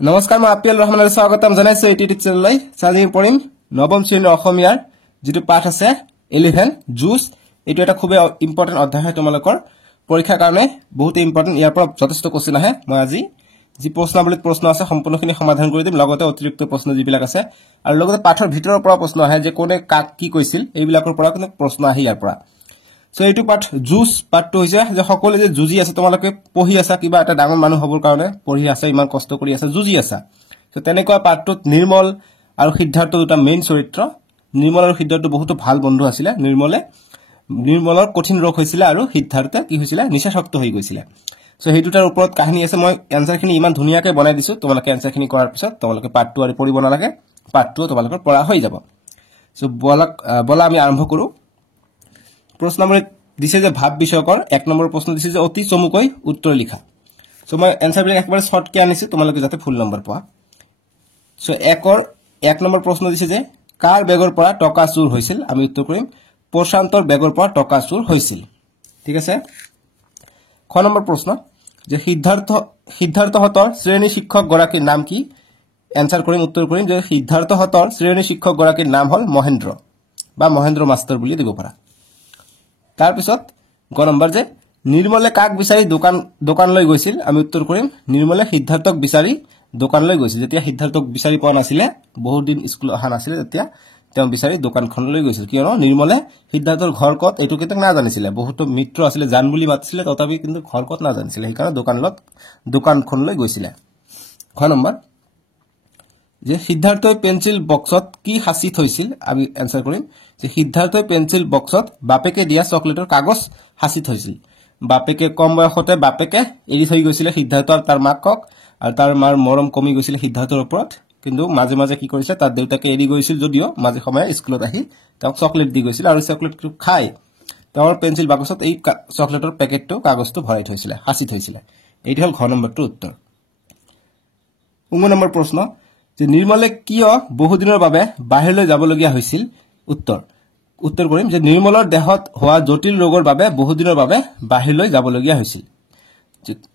নমস্কাৰ মই আপিল ৰহমানৰ স্বাগতম জনাইছো ইউটিউব চেনেললৈ চালি পঢ়িম নৱম শ্ৰেণীৰ অসমীয়াৰ যেটো পাঠ আছে 11 জুস এটো এটা খুব ইম্পৰ্টেন্ট অধ্যায় হয় তোমালোকৰ পৰীক্ষাৰ কাৰণে বহুত ইম্পৰ্টেন্ট ইয়াৰ পৰা যথেষ্ট কোশ্চেন আহে মই আজি যি প্ৰশ্নাৱলীত প্ৰশ্ন আছে সম্পূৰ্ণখিনি সমাধান কৰি দিম লগতে অতিৰিক্ত প্ৰশ্ন যিবিলাক আছে আৰু লগতে পাঠৰ ভিতৰৰ পৰা প্ৰশ্ন আহে যে কোনে কাক কি কৈছিল এইবিলাকৰ পৰা কোনো প্ৰশ্ন আহি ইয়াৰ পৰা সো এইটো পাঠ জুস পাঠটো হৈছে যে সকলো যে জুজি আছে তোমালোকে পঢ়ি আছা কিবা এটা ডাঙৰ মানুহ হবৰ কাৰণে পঢ়ি আছে ইমান কষ্ট কৰি আছে জুজি আছা সো তেনেকুৱা পাঠটোত নিৰ্মল আৰু সিদ্ধাৰ্থ দুটা মেইন চৰিত্ৰ নিৰ্মল আৰু সিদ্ধাৰ্থ বহুত ভাল বন্ধু আছিল নিৰ্মলৰ কঠিন ৰোগ হৈছিল আৰু সিদ্ধাৰ্থ কি হৈছিল নিশাশক্ত হৈ গৈছিল সো হেতুটাৰ ওপৰত কাহিনী আছে মই এনসাৰখিনি ইমান ধুনিয়াকৈ বনাই দিছো তোমালোকে এনসাৰখিনি কৰাৰ পিছত তোমালোকে পাঠটো আৰু পঢ়িব নালাগে পাঠটো তোমালোকৰ পঢ়া হৈ যাব সো বলা আমি আৰম্ভ কৰো প্ৰশ্নমূলক দিছে যে ভাব বিষয়কৰ এক নম্বৰ প্ৰশ্ন দিছে যে অতি চমুকৈ উত্তৰ লিখা সো মই এনসাৰ বিলাক একবাৰ শৰ্ট কে আনিছে তোমালোকে যাতে ফুল নম্বৰ পোৱা সো এক নম্বৰ প্ৰশ্ন দিছে যে কাৰ বেগৰ পৰা টকা চুৰ হৈছিল আমি উত্তৰ কৰিম প্ৰশান্তৰ বেগৰ পৰা টকা চুৰ হৈছিল ঠিক আছে খ নম্বৰ প্ৰশ্ন যে সিদ্ধাৰ্থহঁতৰ শ্ৰেণী শিক্ষক গৰাকীৰ নাম কি এনসাৰ কৰিম উত্তৰ কৰিম যে সিদ্ধাৰ্থহঁতৰ শ্ৰেণী শিক্ষক গৰাকীৰ নাম হল মহেন্দ্ৰ বা মহেন্দ্ৰ মাস্টাৰ বুলি দিব পাৰা তাৰ পিছত গ নম্বৰ যে নিৰ্মলে কাক বিচাৰি দোকানলৈ গৈছিল আমি উত্তৰ কৰিম নিৰ্মলে সিদ্ধাৰ্থক বিচাৰি দোকানলৈ গৈছিল যেতিয়া সিদ্ধাৰ্থক বিচাৰি পোৱা নাছিলে বহুত দিন স্কুল অহা নাছিলে তেতিয়া তেওঁ বিচাৰি দোকানখনলৈ গৈছিল কিয়নো নিৰ্মলে সিদ্ধাৰ্থৰ ঘৰ কত এটো কেতক না জানিছিলে বহুত মিত্ৰ আছিল জান বুলি মাতিছিলে তথাপি কিন্তু ঘৰ কত না জানিছিলে সেইকাৰণে দোকানখনলৈ গৈছিল খ নম্বৰ যে সিদ্ধাৰ্থই পেন্সিল বক্সত কি হাসি থৈছিল আমি এনসাৰ কৰিম যে সিদ্ধাৰ্থই পেন্সিল বক্সত বাপেকে দিয়া চকলেটৰ কাগজ হাসি থৈছিল বাপেকে কম বয়সতে বাপেকে এৰি থৈ গৈছিল সিদ্ধাৰ্থ আৰু তাৰ মাকক আৰু তাৰ মাৰ মৰম কমি গৈছিল সিদ্ধাৰ্থৰ ওপৰত কিন্তু মাজে মাজে কি কৰিছে তাৰ দেউতাকে এৰি গৈছিল যদিও মাজে সময়ে স্কুলত আহি তাক চকলেট দি গৈছিল আৰু চকলেটটো খাই তেওঁৰ পেন্সিল বাক্সত এই চকলেটৰ পেকেটটো কাগজটো ভৰাই থৈছিল হাসি থৈছিল এইটো হল ঘ নম্বৰটো উত্তৰ উম নম্বৰ প্ৰশ্ন যে নিৰ্মলে কিয় বহুদিনৰ বাবে বাহিৰলৈ যাবলগীয়া হৈছিল উত্তৰ কৰিম যে নিৰ্মলৰ দেহত হোৱা জটিল ৰোগৰ বাবে বহুদিনৰ বাবে বাহিৰলৈ যাবলগীয়া হৈছিল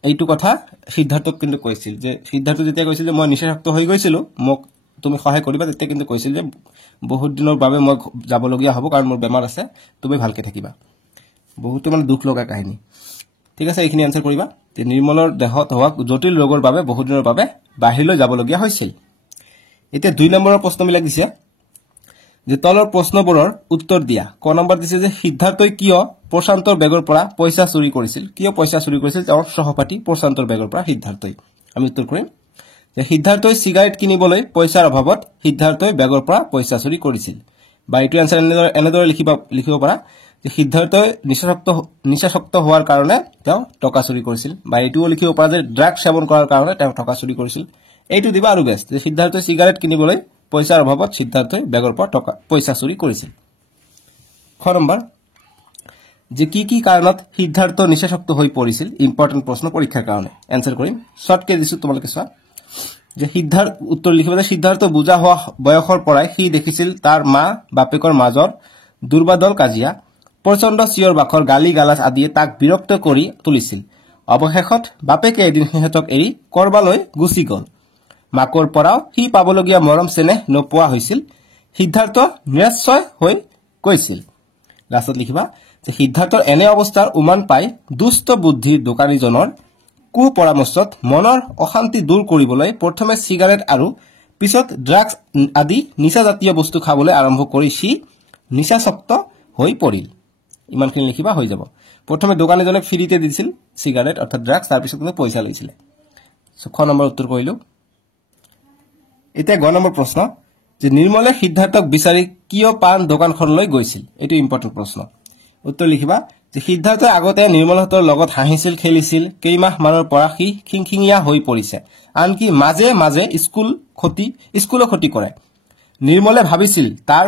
এইটো কথা সিদ্ধাৰ্থক কিন্তু কৈছিল যে সিদ্ধাৰ্থ যেতিয়া কৈছিল যে মই নিশাশক্ত হৈ গৈছিল মোক তুমি সহায় কৰিবা তেতিয়া কিন্তু কৈছিল যে বহুত দিনৰ বাবে মই যাবলগীয়া হ'ব কাৰণ মোৰ বেমাৰ আছে তুমি ভালকে থাকিবা বহুত মানে দুখ লগা কাহিনী ঠিক আছে এইখিনি আনসাৰ কৰিবা যে নিৰ্মলৰ দেহত হোৱা জটিল ৰোগৰ বাবে বহুদিনৰ বাবে বাহিৰলৈ যাবলগীয়া হৈছিল এতিয়া 2 নম্বৰৰ প্ৰশ্ন মিলাই দিছে যে তলৰ প্ৰশ্নবোৰৰ উত্তৰ দিয়া ক নম্বৰ দিছে যে সিদ্ধাৰ্থই কিয় প্ৰশান্তৰ বেগৰ পৰা পইচা চুৰি কৰিছিল তেওঁৰ সহপাঠী প্ৰশান্তৰ বেগৰ পৰা সিদ্ধাৰ্থই আমি উত্তৰ কৰিম যে সিদ্ধাৰ্থই সিগাৰেট কিনিবলৈ পইচাৰ অভাৱত সিদ্ধাৰ্থই বেগৰ পৰা পইচা চুৰি কৰিছিল বা এইটো আনসাৰ এনেদৰে লিখিব পাৰা যে সিদ্ধাৰ্থই নিশাশক্ত হোৱাৰ কাৰণে তেওঁ টকা চুৰি কৰিছিল বা এইটোও লিখিব পাৰা যে ড্ৰাগ সেৱন কৰাৰ কাৰণে তেওঁ টকা চুৰি কৰিছিল এইটো দিবা আৰু বেষ্ট যে সিদ্ধাৰ্থই সিগাৰেট কিনিবলৈ পইচাৰ অভাৱত সিদ্ধাৰ্থই বেগৰ পৰা পইচা চুৰি কৰিছিল খ নম্বৰ যে কি কাৰণত সিদ্ধাৰ্থ নিশাশক্ত হৈ পৰিছিল ইম্পৰ্টেন্ট প্ৰশ্ন পৰীক্ষাৰ কাৰণে এনসাৰ কৰিম শৰ্টকে দিছো তোমালোকে চোৱা যে উত্তৰ লিখিবা যে সিদ্ধাৰ্থ বুজা হোৱা বয়সৰ পৰাই সি দেখিছিল তাৰ মা বাপেকৰ মাজৰ দুৰ্বাদল কাজিয়া প্ৰচণ্ড চিঞৰ বাখৰ গালি গালাজ আদিয়ে তাক বিৰক্ত কৰি তুলিছিল অৱশেষত বাপেকে এদিন সিহঁতক এৰি কৰবালৈ গুচি গল মাকৰ পৰাও সি পাবলগীয়া মৰম চেনেহ নোপোৱা হৈছিল সিদ্ধাৰ্থ নিৰাশ্চয় হৈ কৈছিল লাষ্টত লিখিবা যে সিদ্ধাৰ্থৰ এনে অৱস্থাৰ উমান পাই দুষ্ট বুদ্ধিৰ দোকানীজনৰ কু পৰামৰ্শত মনৰ অশান্তি দূৰ কৰিবলৈ প্ৰথমে সিগাৰেট আৰু পিছত ড্ৰাগছ আদি নিচাজাতীয় বস্তু খাবলৈ আৰম্ভ কৰি সি নিচাসক্ত হৈ পৰিল ইমানখিনি লিখিবা হৈ যাব প্ৰথমে দোকানীজনে ফ্ৰীতে দিছিল সিগাৰেট অৰ্থাৎ ড্ৰাগছ তাৰ পিছত পইচা লৈছিল সো খ নম্বৰ উত্তৰ কৰিলো এতিয়া গ নম্বৰ প্ৰশ্ন যে নিৰ্মলে সিদ্ধাৰ্থক বিচাৰি কিয় পান দোকানখনলৈ গৈছিল এটো ইম্পৰ্টেন্ট প্ৰশ্ন উত্তৰ লিখিবা যে সিদ্ধাৰ্থই আগতে নিৰ্মলহঁতৰ লগত হাঁহিছিল খেলিছিল কেইমাহ মানৰ পৰা সি খিংখিঙিয়া হৈ পৰিছে আনকি মাজে মাজে স্কুলৰ ক্ষতি কৰে নিৰ্মলে ভাবিছিল তাৰ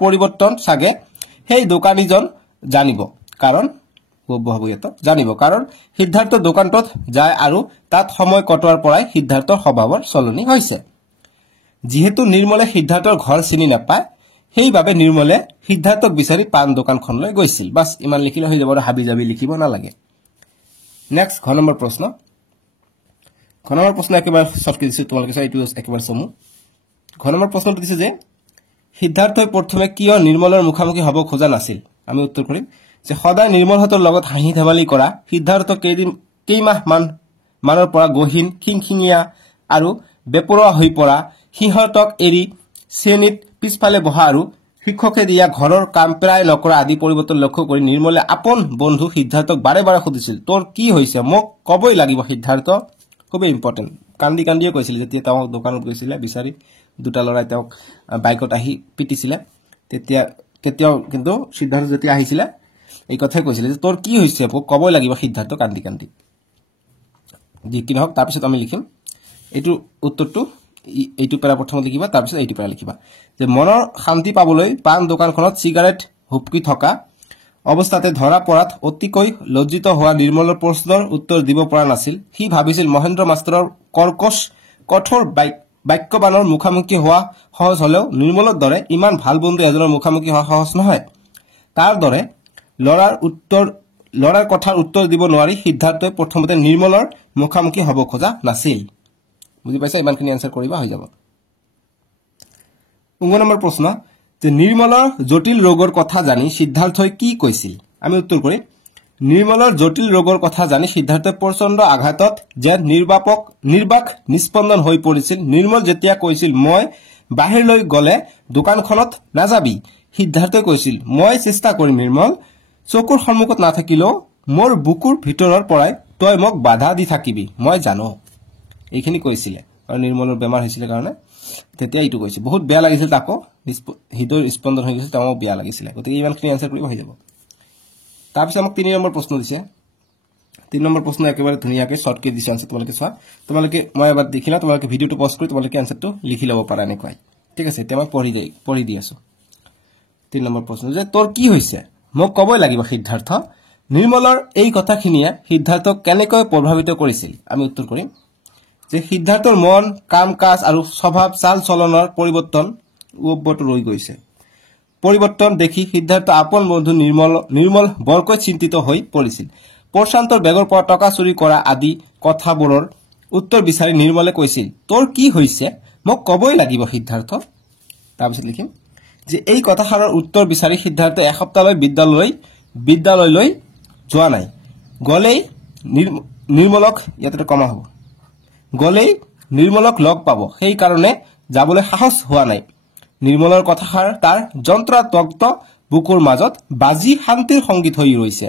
পৰিৱৰ্তন সাগে সেই দোকানীজন জানিব কাৰণ সিদ্ধাৰ্থ দোকানটোত যায় আৰু তাত সময় কটোৱাৰ পৰাই সিদ্ধাৰ্থৰ স্বভাৱৰ সলনি হৈছে যিহেতু নিৰ্মলে সিদ্ধাৰ্থৰ ঘৰ চিনি নাপায় সেইবাবে নিৰ্মলে সিদ্ধাৰ্থক বিচাৰি পান দোকানখনলৈ গৈছিল বাস ইমান লিখিলে হৈ যাব হাবি জাবি লিখিব নালাগে নেক্সট ঘ নম্বৰ প্ৰশ্ন ঘ নম্বৰ প্ৰশ্ন একেবাৰে শৰ্টকৈ দিছোঁ তোমালোকে চাই, এইটো একেবাৰে চমু। ঘ নম্বৰ প্ৰশ্নটো দিছে যে সিদ্ধাৰ্থই প্ৰথমে কিয় নিৰ্মলৰ মুখামুখি হ'ব খোজা নাছিল। আমি উত্তৰ কৰিম যে সদায় নিৰ্মলহঁতৰ লগত হাঁহি ধেমালি কৰা সিদ্ধাৰ্থ কেইমাহ মানৰ পৰা গহীন খিংখিঙীয়া আৰু বেপৰোৱা হৈ পৰা সিহঁতক এৰি শ্ৰেণীত পিছফালে বহা আৰু শিক্ষকে দিয়া ঘৰৰ কাম প্ৰায় নকৰা আদি পৰিৱৰ্তন লক্ষ্য কৰি নিৰ্মলে আপোন বন্ধু সিদ্ধাৰ্থক বাৰে বাৰে সুধিছিল, তোৰ কি হৈছে মোক ক'বই লাগিব সিদ্ধাৰ্থ। খুবেই ইম্পৰ্টেণ্ট। কান্দি কান্দিয়ে কৈছিলে যেতিয়া তেওঁ দোকানত গৈছিলে বিচাৰি, দুটা ল'ৰাই তেওঁক বাইকত আহি পিটিছিলে, তেতিয়াও কিন্তু সিদ্ধাৰ্থ যেতিয়া আহিছিলে এই কথাই কৈছিলে যে তোৰ কি হৈছে মোক ক'বই লাগিব সিদ্ধাৰ্থ, কান্দি কান্দি। যি কি নহওক তাৰপিছত আমি লিখিম এইটো উত্তৰটো, এইটো পেৰা প্ৰথমত লিখিবা, তাৰপিছত এইটো পেৰা লিখিবা যে মনৰ শান্তি পাবলৈ পাণ দোকানখনত চিগাৰেট হুপকি থকা অৱস্থাতে ধৰা পৰাত অতিকৈ লজ্জিত হোৱা নিৰ্মলৰ প্ৰশ্নৰ উত্তৰ দিব পৰা নাছিল। সি ভাবিছিল মহেন্দ্ৰ মাষ্টৰৰ কৰ্কশ কঠোৰ বাক্যবানৰ মুখামুখি হোৱা সহজ হলেও নিৰ্মলৰ দৰে ইমান ভাল বন্ধু এজনৰ মুখামুখি হোৱা সহজ নহয়। তাৰ দৰে ল'ৰাৰ কথাৰ উত্তৰ দিব নোৱাৰি সিদ্ধাৰ্থই প্ৰথমতে নিৰ্মলৰ মুখামুখি হ'ব খোজা নাছিল। বুজি পাইছা? ইমানখিনি এনচাৰ কৰিবা, হৈ যাব। 9 নম্বৰ প্ৰশ্ন যে নিৰ্মলৰ জটিল ৰোগৰ কথা জানি সিদ্ধাৰ্থই কি কৈছিল। আমি উত্তৰ কৰিম নিৰ্মলৰ জটিল ৰোগৰ কথা জানি সিদ্ধাৰ্থই প্ৰচণ্ড আঘাতত যেন নিৰ্বাক নিস্পন্দন হৈ পৰিছিল। নিৰ্মল যেতিয়া কৈছিল মই বাহিৰলৈ গ'লে দোকানখনত নাযাবি, সিদ্ধাৰ্থই কৈছিল মই চেষ্টা কৰিম নিৰ্মল, চকুৰ সন্মুখত নাথাকিলেও মোৰ বুকুৰ ভিতৰৰ পৰাই তই মোক বাধা দি থাকিবি, মই জানো। এইখিনি কৈছিলে আৰু নিৰ্মলৰ বেমাৰ হৈছিলে কাৰণে তেতিয়া এইটো কৈছিল। বহুত বেয়া লাগিছিল, তাকো হৃদয়ৰ স্পন্দন হৈ গৈছিল, তেওঁক বেয়া লাগিছিলে। গতিকে ইমানখিনি এনচাৰ কৰিব হৈ যাব। তাৰপিছত আমাক 3 নম্বৰ প্ৰশ্ন দিছে। 3 নম্বৰ প্ৰশ্ন একেবাৰে ধুনীয়াকৈ শ্বৰ্টকৈ দিছে আনচাৰ। তোমালোকে চোৱা, মই এবাৰ দেখিলা, তোমালোকে ভিডিঅ'টো পজ কৰি তোমালোকে এনচাৰটো লিখি ল'ব পাৰা এনেকুৱাই। ঠিক আছে, এতিয়া মই পঢ়ি দি আছো। 3 নম্বৰ প্ৰশ্ন যে তোৰ কি হৈছে মোক ক'বই লাগিব সিদ্ধাৰ্থ। নিৰ্মলৰ এই কথাখিনিয়ে সিদ্ধাৰ্থক কেনেকৈ প্ৰভাৱিত কৰিছিল। আমি উত্তৰ কৰিম যে সিদ্ধাৰ্থৰ মন, কাম কাজ আৰু স্বভাৱ চাল চলনৰ পৰিৱৰ্তন ৰৈ গৈছে। পৰিৱৰ্তন দেখি সিদ্ধাৰ্থ আপোন বন্ধু নিৰ্মল বৰকৈ চিন্তিত হৈ পৰিছিল। প্ৰশান্তৰ বেগৰ পৰা টকা চুৰি কৰা আদি কথাবোৰৰ উত্তৰ বিচাৰি নিৰ্মলে কৈছিল তোৰ কি হৈছে মোক ক'বই লাগিব সিদ্ধাৰ্থ। তাৰপিছত লিখিম যে এই কথাষাৰৰ উত্তৰ বিচাৰি সিদ্ধাৰ্থ এসপ্তাহলৈ বিদ্যালয়লৈ যোৱা নাই। গ'লেই নিৰ্মলক লগ পাব, সেইকাৰণে যাবলৈ সাহস হোৱা নাই। নিৰ্মলৰ কথাষাৰ তাৰ যন্ত্ৰাত্মক বুকুৰ মাজত বাজি শান্তিৰ সংগীত হৈ ৰৈছে।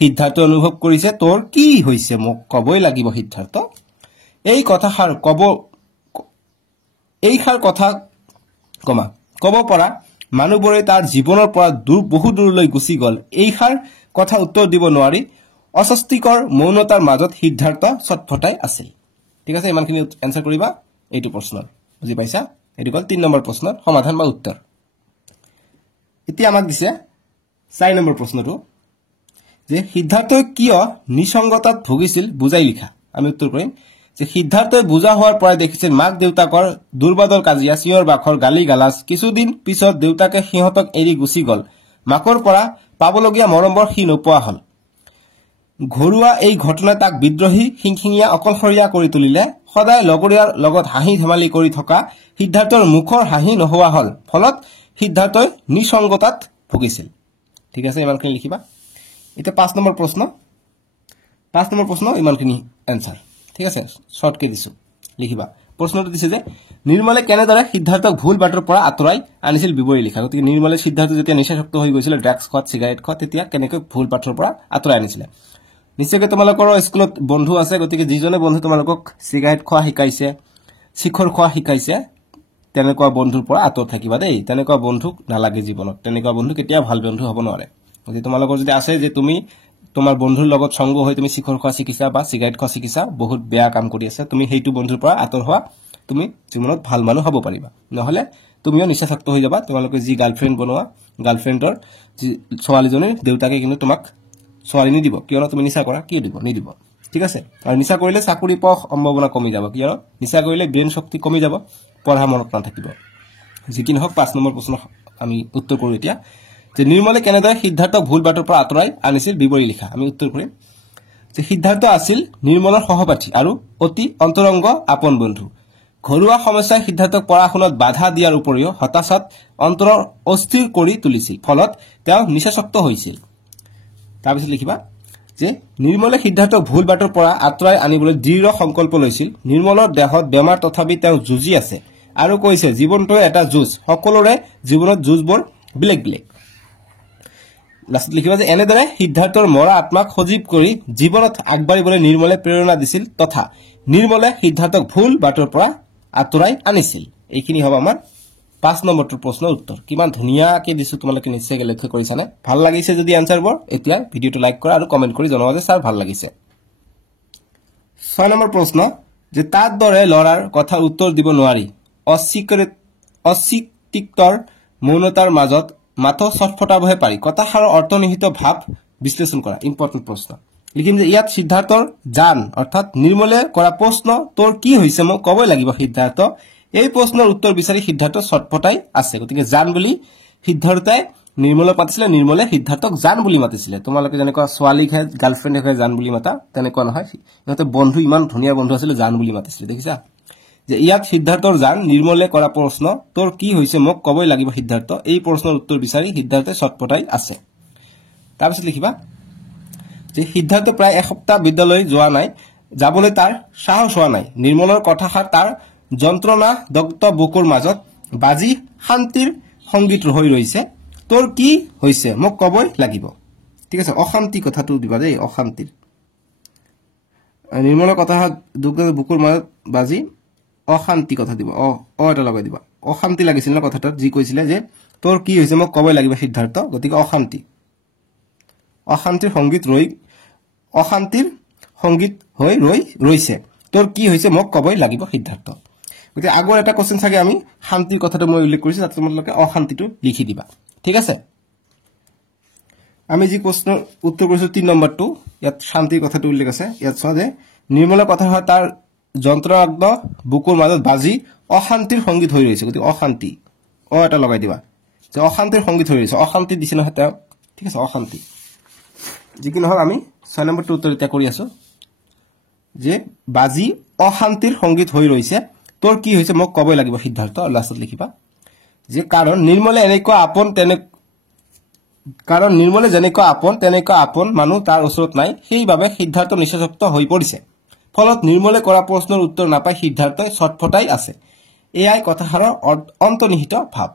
সিদ্ধাৰ্থই অনুভৱ কৰিছে তোৰ কি হৈছে মোক ক'বই লাগিব সিদ্ধাৰ্থ। এইষাৰ কথা ক'ব পৰা মানুহবোৰে তাৰ জীৱনৰ পৰা বহু দূৰলৈ গুচি গ'ল। এইষাৰ কথা উত্তৰ দিব নোৱাৰি অস্বস্তিকৰ মৌনতাৰ মাজত সিদ্ধাৰ্থ ছটফটাই আছিল। ঠিক আছে, ইমানখিনি এনচাৰ কৰিবা এইটো প্ৰশ্নৰ। বুজি পাইছা? এইটো হ'ল 3 নম্বৰ প্ৰশ্নৰ সমাধান বা উত্তৰ। এতিয়া আমাক দিছে 4 নম্বৰ প্ৰশ্নটো যে সিদ্ধাৰ্থই কিয় নিসংগতাত ভুগিছিল বুজাই লিখা। আমি উত্তৰ কৰিম যে সিদ্ধাৰ্থই বুজা হোৱাৰ পৰাই দেখিছিল মাক দেউতাকৰ দুৰ্বাদল কাজিয়া, চিঞৰ বাখৰ, গালি গালাজ। কিছুদিন পিছত দেউতাকে সিহঁতক এৰি গুচি গ'ল। মাকৰ পৰা পাবলগীয়া মৰমবোৰ সি নোপোৱা হ'ল। ঘৰুৱা এই ঘটনাই তাক বিদ্ৰোহী, খিংখিঙীয়া, অকলশৰীয়া কৰি তুলিলে। সদায় লগৰীয়াৰ লগত হাঁহি ধেমালি কৰি থকা সিদ্ধাৰ্থৰ মুখৰ হাঁহি নোহোৱা হ'ল। ফলত সিদ্ধাৰ্থই নিসংগতাত ভুগিছিল। ঠিক আছে, ইমানখিনি লিখিবা। এতিয়া 5 নম্বৰ প্ৰশ্ন ইমানখিনি এনচাৰ। ঠিক আছে, শ্বৰ্টকৈ দিছোঁ, লিখিবা। প্ৰশ্নটো দিছে যে নিৰ্মলে কেনেদৰে সিদ্ধাৰ্থক ভুল বাটৰ পৰা আঁতৰাই আনিছিল বিৱৰি লিখা। গতিকে নিৰ্মলে সিদ্ধাৰ্থ যেতিয়া নিচাসক্ত হৈ গৈছিলে, ড্ৰাগছ খোৱাত, চিগাৰেট খোৱাত, তেতিয়া কেনেকৈ ভুল বাটৰ পৰা আঁতৰাই আনিছিলে। নিশ্চয়কৈ তোমালোকৰ স্কুলত বন্ধু আছে, গতিকে যিজনে বন্ধু তোমালোকক চিগাৰেট খোৱা শিকাইছে, শিখৰ খোৱা শিকাইছে, তেনেকুৱা বন্ধুৰ পৰা আঁতৰত থাকিবা দেই। তেনেকুৱা বন্ধুক নালাগে জীৱনত। তেনেকুৱা বন্ধু কেতিয়াও ভাল বন্ধু হ'ব নোৱাৰে। গতিকে তোমালোকৰ যদি আছে যে তুমি তোমাৰ বন্ধুৰ লগত সংগ হৈ তুমি শিখৰ খোৱা শিকিছা বা চিগাৰেট খোৱা শিকিছা, বহুত বেয়া কাম কৰি আছে, তুমি সেইটো বন্ধুৰ পৰা আঁতৰ হোৱা, তুমি জীৱনত ভাল মানুহ হ'ব পাৰিবা। নহ'লে তুমিও নিচাসক্ত হৈ যাবা। তোমালোকে যি গাৰ্লফ্ৰেণ্ড বনোৱা, গাৰ্লফ্ৰেণ্ডৰ যি ছোৱালীজনীৰ দেউতাকে কিন্তু তোমাক ছোৱালী নিদিব, কিয়নো তুমি নিচা কৰা। কি দিব? নিদিব। ঠিক আছে, আৰু নিচা কৰিলে চাকৰি পোৱা সম্ভাৱনা কমি যাব, কিয়নো নিচা কৰিলে ব্ৰেইন শক্তি কমি যাব, পঢ়া মনত নাথাকিব। যি কি নহওক 5 নম্বৰ প্ৰশ্ন আমি উত্তৰ কৰোঁ এতিয়া যে নিৰ্মলে কেনেদৰে সিদ্ধাৰ্থক ভুল বাটৰ পৰা আঁতৰাই আনিছিল বিৱৰি লিখা। আমি উত্তৰ কৰিম যে সিদ্ধাৰ্থ আছিল নিৰ্মলৰ সহপাঠী আৰু অতি অন্তৰংগ আপন বন্ধু ঘৰুৱা সমস্যাই সিদ্ধাৰ্থক পঢ়া শুনাত বাধা দিয়াৰ উপৰিও হতাশাত অন্তৰ অস্থিৰ কৰি তুলিছিল ফলত তেওঁ নিচাসক্ত হৈছিল তাৰপিছত লিখিবা যে নিৰ্মলে সিদ্ধাৰ্থক ভুল বাটৰ পৰা আঁতৰাই আনিবলৈ দৃঢ় সংকল্প লৈছিল নিৰ্মলৰ দেহত বেমাৰ তথাপি তেওঁ যুঁজি আছে আৰু কৈছে জীৱনটো এটা যুঁজ সকলোৰে জীৱনত যুঁজবোৰ বেলেগ বেলেগ লাষ্টত লিখিবা যে এনেদৰে সিদ্ধাৰ্থৰ মৰা আত্মাক সজীৱ কৰি জীৱনত আগবাঢ়িবলৈ নিৰ্মলে প্ৰেৰণা দিছিল তথা নিৰ্মলে সিদ্ধাৰ্থক ভুল বাটৰ পৰা আঁতৰাই আনিছিল এইখিনি হ'ব আমাৰ 5 নম্বৰটোৰ প্ৰশ্নৰ উত্তৰ কিমান ধুনীয়াকৈ দিছো তোমালোকে নিশ্চয় লক্ষ্য কৰিছানে ভাল লাগিছে যদি আনসাৰবোৰ এতিয়া ভিডিওটো লাইক কৰা আৰু কমেন্ট কৰি জনাবা যে স্যাৰ ভাল লাগিছে 6 নম্বৰ প্ৰশ্ন যে তাত দৰে লৰাৰ কথা উত্তৰ দিব নোৱাৰি অস্বীকৃতিৰ মৌনতাৰ মাজত মাথো ছটফটাবহে পাৰি কথাষাৰৰ অৰ্থনিহিত ভাৱ বিশ্লেষণ কৰা ইম্পৰ্টেন্ট প্ৰশ্ন লিখিম যে ইয়াত সিদ্ধাৰ্থৰ জান অৰ্থাৎ নিৰ্মলে কৰা প্ৰশ্ন তোৰ কি হৈছে মোক কবই লাগিব সিদ্ধাৰ্থ এই প্ৰশ্নৰ উত্তৰ বিচাৰি সিদ্ধাৰ্থ ছটফটাই আছে গতিকে জান বুলি সিদ্ধাৰ্থই নিৰ্মলক মাতিছিলে নিৰ্মলে সিদ্ধাৰ্থক জান বুলি মাতিছিলে তোমালোকে যেনেকুৱা ছোৱালীকহে গাৰ্লফ্ৰেণ্ডে জান বুলি মাতা তেনেকুৱা নহয় ইহঁতে বন্ধু ইমান ধুনীয়া বন্ধু আছিল জান বুলি মাতিছিলে দেখিছা যে ইয়াত সিদ্ধাৰ্থৰ জান নিৰ্মলে কৰা প্ৰশ্ন তোৰ কি হৈছে মোক কবই লাগিব সিদ্ধাৰ্থ এই প্ৰশ্নৰ উত্তৰ বিচাৰি সিদ্ধাৰ্থই ছটফটাই আছে তাৰপিছত লিখিবা যে সিদ্ধাৰ্থ প্ৰায় এসপ্তাহ বিদ্যালয় যোৱা নাই যাবলৈ তাৰ সাহস হোৱা নাই নিৰ্মলৰ কথাষাৰ তাৰ যন্ত্ৰণা দগ্ধ বুকুৰ মাজত বাজি শান্তিৰ সংগীত হৈ ৰৈছে তোৰ কি হৈছে মোক কবই লাগিব ঠিক আছে অশান্তি কথাটো দিবা দেই অশান্তিৰ নিৰ্মলৰ কথাষাৰ বুকুৰ মাজত বাজি অশান্তি কথা দিব এটা লগাই দিবা অশান্তি লাগিছিল না কথাটো যি কৈছিলে যে তোৰ কি হৈছে মোক কবই লাগিব সিদ্ধাৰ্থ গতিকে অশান্তিৰ সংগীত হৈ ৰৈছে তোৰ কি হৈছে মোক কবই লাগিব সিদ্ধাৰ্থ গতিকে আগৰ এটা কোশ্চেন থাকে আমি শান্তিৰ কথাটো মই উল্লেখ কৰিছো তাতে তোমালোকে অশান্তিটো লিখি দিবা ঠিক আছে আমি যি প্ৰশ্ন উত্তৰ কৰিছো 3 নম্বৰটো ইয়াত শান্তিৰ কথাটো উল্লেখ আছে ইয়াত চোৱা যে নিৰ্মলৰ কথা হয় তাৰ যন্ত্ৰণাগ্ন বুকুৰ মাজত বাজি অশান্তিৰ সংগীত হৈ ৰৈছে গতিকে অশান্তি এটা লগাই দিবা যে অশান্তিৰ সংগীত হৈ ৰৈছে অশান্তি দিছে নহয় তেওঁ ঠিক আছে অশান্তি যিকি নহয় আমি 6 নম্বৰটো উত্তৰ এটা কৰি আছো যে বাজি অশান্তিৰ সংগীত হৈ ৰৈছে তোৰ কি হৈছে মোক কবই লাগিব সিদ্ধাৰ্থ লাষ্টত লিখিবা যে কাৰণ নিৰ্মলে যেনেকুৱা আপন মানুহ তাৰ ওচৰত নাই সেইবাবে সিদ্ধাৰ্থ নিচাসক্ত হৈ পৰিছে ফলত নিৰ্মলে কৰা প্ৰশ্নৰ উত্তৰ নাপাই সিদ্ধাৰ্থই ছটফটাই আছে এয়াই কথাষাৰৰ অন্তৰ্নিহিত ভাৱ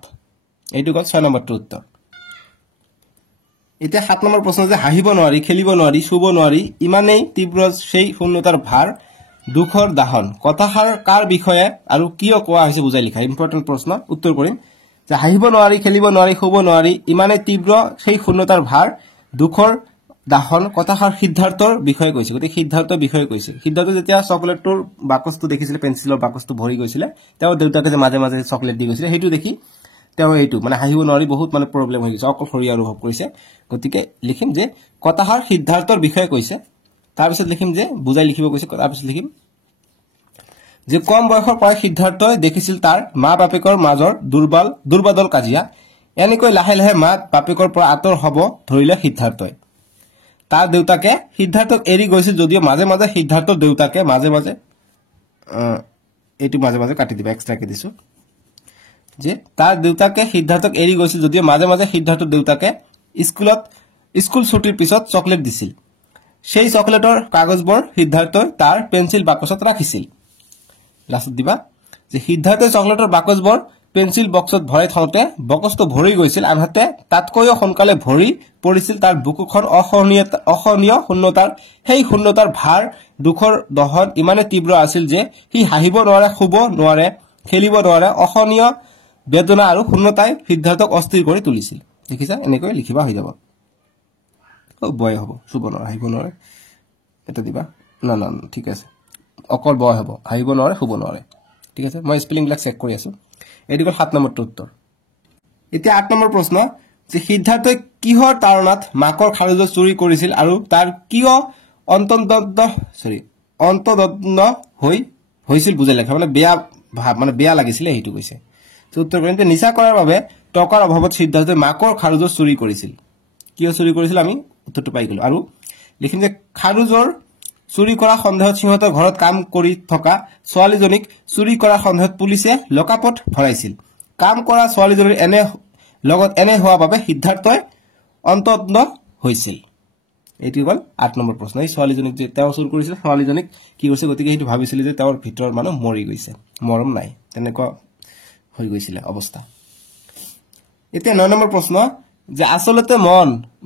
এইটো গল 6 নম্বৰটোৰ উত্তৰ এতিয়া 7 নম্বৰ প্ৰশ্ন যে হাঁহিব নোৱাৰি খেলিব নোৱাৰি শুব নোৱাৰি ইমানেই তীব্ৰ সেই শূন্যতাৰ ভাৰ দুখৰ দাহন কথাষাৰ কাৰ বিষয়ে আৰু কিয় কোৱা হৈছে বুজাই লিখা ইম্পৰ্টেন্ট প্ৰশ্ন উত্তৰ কৰিম যে হাঁহিব নোৱাৰি খেলিব নোৱাৰি শুব নোৱাৰি ইমানেই তীব্ৰ সেই শূন্যতাৰ ভাৰ দুখৰ দাহন কথাষাৰ সিদ্ধাৰ্থৰ বিষয়ে কৈছে গতিকে সিদ্ধাৰ্থৰ বিষয়ে কৈছে সিদ্ধাৰ্থ যেতিয়া চকলেটৰ বাকচটো দেখিছিলে পেন্সিলৰ বাকচটো ভৰি গৈছিলে তেওঁ দেউতাকে যে মাজে মাজে চকলেট দি গৈছিলে সেইটো দেখি তেওঁ এইটো মানে হাঁহিব নোৱাৰি বহুত মানে প্ৰবলেম হৈ গৈছে অকলশৰীয়া অনুভৱ কৰিছে গতিকে লিখিম যে কথাষাৰ সিদ্ধাৰ্থৰ বিষয়ে কৈছে তাৰপিছত লিখিম যে বুজাই লিখিব কৈছে তাৰপিছত লিখিম যে কম বয়সৰ পৰাই সিদ্ধাৰ্থই দেখিছিল তাৰ মা বাপেকৰ মাজৰ দুৰ্বাদল কাজিয়া এনেকৈ লাহে লাহে মা বাপেকৰ পৰা আঁতৰ হ'ব ধৰিলে সিদ্ধাৰ্থই তাৰ দেউতাকে সিদ্ধাৰ্থক এৰি গৈছিল যদিও মাজে মাজে সিদ্ধাৰ্থৰ দেউতাকে মাজে মাজে কাটি দিবা এক্সট্ৰাকে দিছো যে তাৰ দেউতাকে সিদ্ধাৰ্থক এৰি গৈছিল যদিও মাজে মাজে সিদ্ধাৰ্থৰ দেউতাকে স্কুল ছুটিৰ পিছত চকলেট দিছিল সেই চকলেটৰ কাগজবোৰ সিদ্ধাৰ্থই তাৰ পেন্সিল বাকচত ৰাখিছিল লাষ্টত দিবা যে সিদ্ধাৰ্থই চকলেটৰ বাকচবোৰ পেন্সিল বক্সত ভৰাই থওঁতে বক্সটো ভৰি গৈছিল আনহাতে তাতকৈও সোনকালে ভৰি পৰিছিল তাৰ বুকুখন অসহনীয় শূন্যতাৰ সেই শূন্যতাৰ ভাৰ দুখৰ দহন ইমানে তীব্ৰ আছিল যে সি হাঁহিব নোৱাৰে শুব নোৱাৰে খেলিব নোৱাৰে অসহনীয় বেদনা আৰু শূন্যতাই সিদ্ধাৰ্থক অস্থিৰ কৰি তুলিছিল দেখিছা এনেকৈ লিখিবা হৈ যাব বয় হ'ব শুব নোৱাৰে হাঁহিব নোৱাৰে এটা দিবা না ঠিক আছে অকল বয় হ'ব হাঁহিব নোৱাৰে শুব নোৱাৰে ঠিক আছে মই স্পেলিংবিলাক চেক কৰি আছো এইটো 7 নম্বৰটোৰ উত্তৰ এতিয়া 8 নম্বৰ প্ৰশ্ন যে সিদ্ধাৰ্থই কিহৰ তাৰণাত মাকৰ খাৰুজ চুৰি কৰিছিল আৰু তাৰ কিয় অন্তদন্ন হৈছিল বুজাই লেখা মানে বেয়া লাগিছিল এইটো কৈছে উত্তৰ কৰিম যে নিচা কৰাৰ বাবে টকাৰ অভাৱত সিদ্ধাৰ্থই মাকৰ খাৰুজ চুৰি কৰিছিল কিয় চুৰি কৰিছিল আমি উত্তৰটো পাই গলো আৰু লিখিম যে খাৰুজৰ চুৰি কৰা সন্দেহত সিহঁতৰ ঘৰত কাম কৰি থকা ছোৱালীজনীক চুৰি কৰা সন্দেহত পুলিচে লকআপত ভৰাইছিল কাম কৰা ছোৱালীজনীৰ এনে হোৱা বাবে সিদ্ধাৰ্থই অন্তৰ্দ্ন হৈছিল এইটো হ'ল 8 নম্বৰ প্ৰশ্ন এই ছোৱালীজনীক যে তেওঁ চুৰ কৰিছিল ছোৱালীজনীক কি কৰিছে গতিকে হেতু ভাবিছিল যে তেওঁৰ ভিতৰৰ মানুহ মৰি গৈছে মৰম নাই তেনেকুৱা হৈ গৈছিল অৱস্থা এতিয়া 9 নম্বৰ প্ৰশ্ন যে আসলতে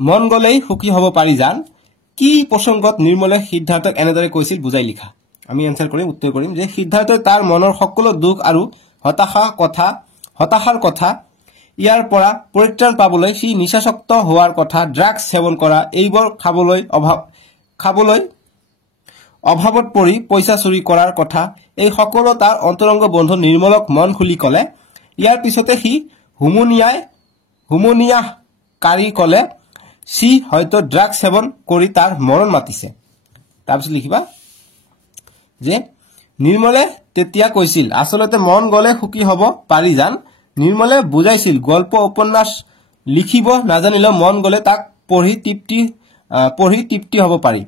মন গলেই সুখী হ'ব পাৰি জান কি প্ৰসংগত নিৰ্মলে সিদ্ধাৰ্থক এনেদৰে কৈছিল বুজাই লিখা আমি এনসাৰ কৰিম উত্তৰ কৰিম যে সিদ্ধাৰ্থই তাৰ মনৰ সকলো দুখ আৰু হতাশাৰ কথা ইয়াৰ পৰা পৰিত্ৰাণ পাবলৈ সি নিচাসক্ত হোৱাৰ কথা ড্ৰাগছ সেৱন কৰা এইবোৰ খাবলৈ অভাৱত পৰি পইচা চুৰি কৰাৰ কথা এই সকলো তাৰ অন্তৰংগ বন্ধু নিৰ্মলক মন খুলি কলে ইয়াৰ পিছতে সি হুমনিয়া কাৰি কলে সি হয়তো ড্ৰাগছ সেৱন কৰি তাৰ মৰণ মাতিছে তাৰপিছত লিখিবা যে নিৰ্মলে তেতিয়া কৈছিল আসলতে মন গলে সুখী হ'ব পাৰি জান নিৰ্মলে বুজাইছিল গল্প উপন্যাস লিখিব নাজানিলেও মন গলে তাক পঢ়ি তৃপ্তি হ'ব পাৰি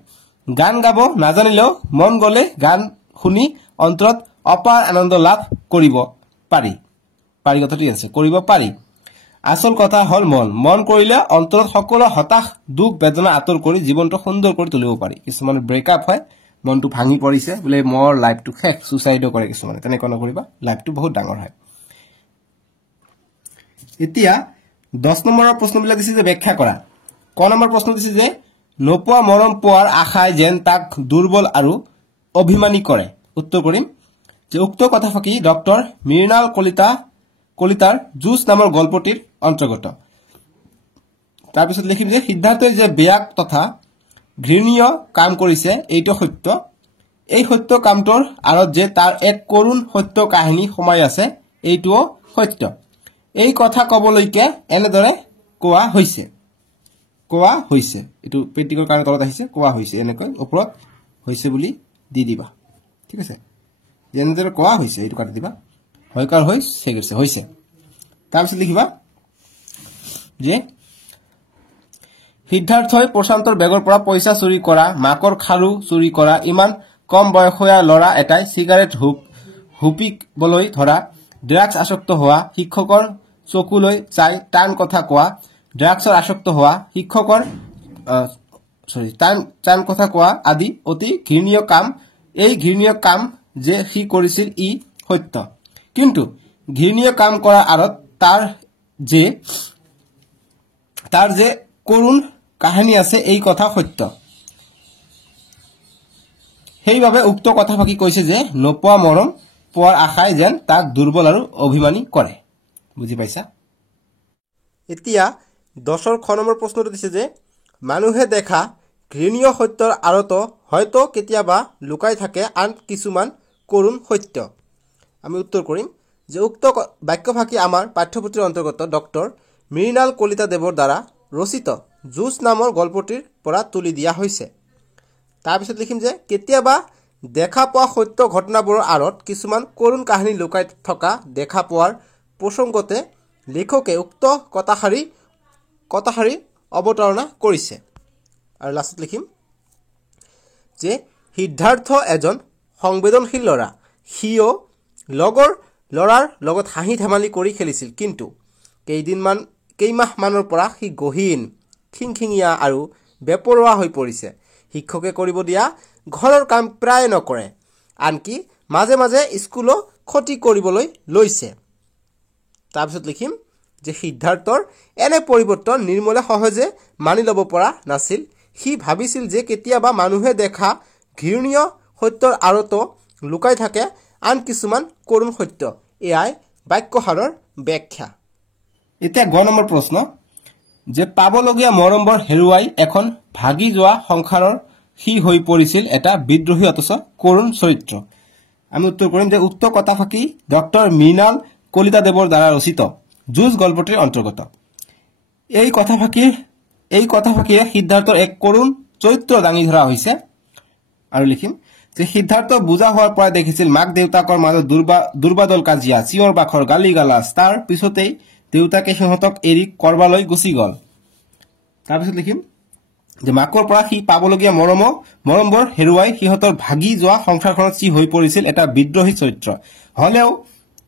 গান গাব নাজানিলেও মন গলে গান শুনি অন্তৰত অপাৰ আনন্দ লাভ কৰিব পাৰি কথাটি আছে কৰিব পাৰি আসল কথা হল মন কৰিলে অন্তৰত সকলো হতাশ দুখ বেদনা আঁতৰ কৰি জীৱনটো সুন্দৰ কৰি তুলিব পাৰি কিছুমান ব্ৰেকআপ হয় মনটো ভাঙি পৰিছে বোলে মোৰ লাইফটো শেষ সুইসাইড কৰে কিছুমানে তেনেকুৱা নকৰিবা লাইফটো বহুত ডাঙৰ হয় এতিয়া 10 নম্বৰৰ প্ৰশ্নবিলাক দিছে যে ব্যাখ্যা কৰা ক নম্বৰ প্ৰশ্ন দিছে যে নোপোৱা মৰম পোৱাৰ আশাই যেন তাক দুৰ্বল আৰু অভিমানী কৰে উত্তৰ কৰিম যে উক্ত কথা ফাকি ডক্টৰ মৃণাল কলিতাৰ জুস নামৰ গল্পটিৰ অন্তৰ্গত তাৰপিছত লিখিম যে সিদ্ধাৰ্থই যে বেয়া তথা ঘৃণীয় কাম কৰিছে এইটো সত্য এই সত্য কামটোৰ আৰত যে তাৰ এক কৰুণ সত্য কাহিনী সোমাই আছে এইটোও সত্য এই কথা কবলৈকে এনেদৰে কোৱা হৈছে এটো পেটিকৰ কাৰণে তলত আহিছে কোৱা হৈছে এনেকৈ ওপৰত হৈছে বুলি দি দিবা ঠিক আছে যেনেদৰে কোৱা হৈছে এইটো কাটি দিবা হয়কাৰ হৈছে তাৰপিছত লিখিবা যে সিদ্ধাৰ্থই প্ৰশান্তৰ বেগৰ পৰা পইচা চুৰি কৰা মাকৰ খাৰু চুৰি কৰা ইমান কম বয়সীয়া ল'ৰা এটাই সিগাৰেট হুপিবলৈ ধৰা ড্ৰাগছ আসক্ত হোৱা শিক্ষকৰ চকুলৈ চাই টান কথা কোৱা ড্ৰাগছৰ আসক্ত হোৱা শিক্ষকৰ টান কথা কোৱা আদি অতি ঘৃণীয় কাম এই ঘৃণীয় কাম যে সি কৰিছিল ই সত্য কিন্তু ঘৃণীয় কাম কৰা আৰত তাৰ যে কৰুণ কাহিনী আছে এই কথা সত্য সেইভাবে উক্ত কথা ফাকি কৈছে যে নোপোৱা মৰম পোৱাৰ আশাই যেন তাক দুৰ্বল আৰু অভিমানী কৰে বুজি পাইছা এতিয়া 10ৰ খ নম্বৰ প্ৰশ্নটো দিছে যে মানুহে দেখা ঘৃণীয় সত্যৰ আৰত হয়তো কেতিয়াবা লুকাই থাকে আন কিছুমান কৰুণ সত্য আমি উত্তৰ কৰিম যে উক্ত বাক্য ফাকি আমাৰ পাঠ্যপুথিৰ অন্তৰ্গত ডক্টৰ মৃণাল কলিতা দেৱৰ দ্বাৰা ৰচিত জুস নামৰ গল্পটিৰ পৰা তুলি দিয়া হৈছে তাৰপিছত লিখিম যে কেতিয়াবা দেখা পোৱা সত্য ঘটনাবোৰৰ আৰত কিছুমান কৰুণ কাহিনী লুকাই থকা দেখা পোৱাৰ প্ৰসংগতে লেখকে উক্ত কথাষাৰি অৱতাৰণা কৰিছে আৰু লাষ্টত লিখিম যে সিদ্ধাৰ্থ এজন সংবেদনশীল ল'ৰা সিও লগৰ ল'ৰাৰ লগত হাঁহি ধেমালি কৰি খেলিছিল কিন্তু কেইমাহ মানৰ পৰা সি গহীন খিংখিঙীয়া আৰু বেপৰোৱা হৈ পৰিছে শিক্ষকে কৰিব দিয়া ঘৰৰ কাম প্ৰায় নকৰে আনকি মাজে মাজে স্কুলো ক্ষতি কৰিবলৈ লৈছে তাৰপিছত লিখিম যে সিদ্ধাৰ্থৰ এনে পৰিৱৰ্তন নিৰ্মলে সহজে মানি ল'ব পৰা নাছিল সি ভাবিছিল যে কেতিয়াবা মানুহে দেখা ঘৃণীয় সত্যৰ আৰত লুকাই থাকে আন কিছুমান কৰুণ সত্য এয়াই বাক্যহাৰৰ ব্যাখ্যা এতিয়া 9 নম্বৰ প্ৰশ্ন যে পাবলগীয়া মৰমবোৰ হেৰুৱাই এখন ভাগি যোৱা সংসাৰৰ সি হৈ পৰিছিল এটা বিদ্ৰোহী অথচ কৰুণ চৰিত্ৰ আমি উত্তৰ কৰিম যে উক্ত কথা ফাকি ডক্টৰ মৃণাল কলিতা দেৱৰ দ্বাৰা ৰচিত জুস গল্পটিৰ অন্তৰ্গত এই কথা ফাকিয়ে সিদ্ধাৰ্থৰ এক কৰুণ চৰিত্ৰ দাঙি ধৰা হৈছে আৰু লিখিম যে সিদ্ধাৰ্থ বুজা হোৱাৰ পৰা দেখিছিল মাক দেউতাকৰ মাজত দুৰ্বাদল কাজিয়া চিঞৰ বাখৰ গালি গালাজ তাৰ পিছতেই দেউতাকে সিহঁতক এৰি কৰবালৈ গুচি গ'ল তাৰপিছত লিখিম যে মাকৰ পৰা সি পাবলগীয়া মৰমবোৰ হেৰুৱাই সিহঁতৰ ভাগি যোৱা সংসাৰখনত সি হৈ পৰিছিল এটা বিদ্ৰোহী চৰিত্ৰ হলেও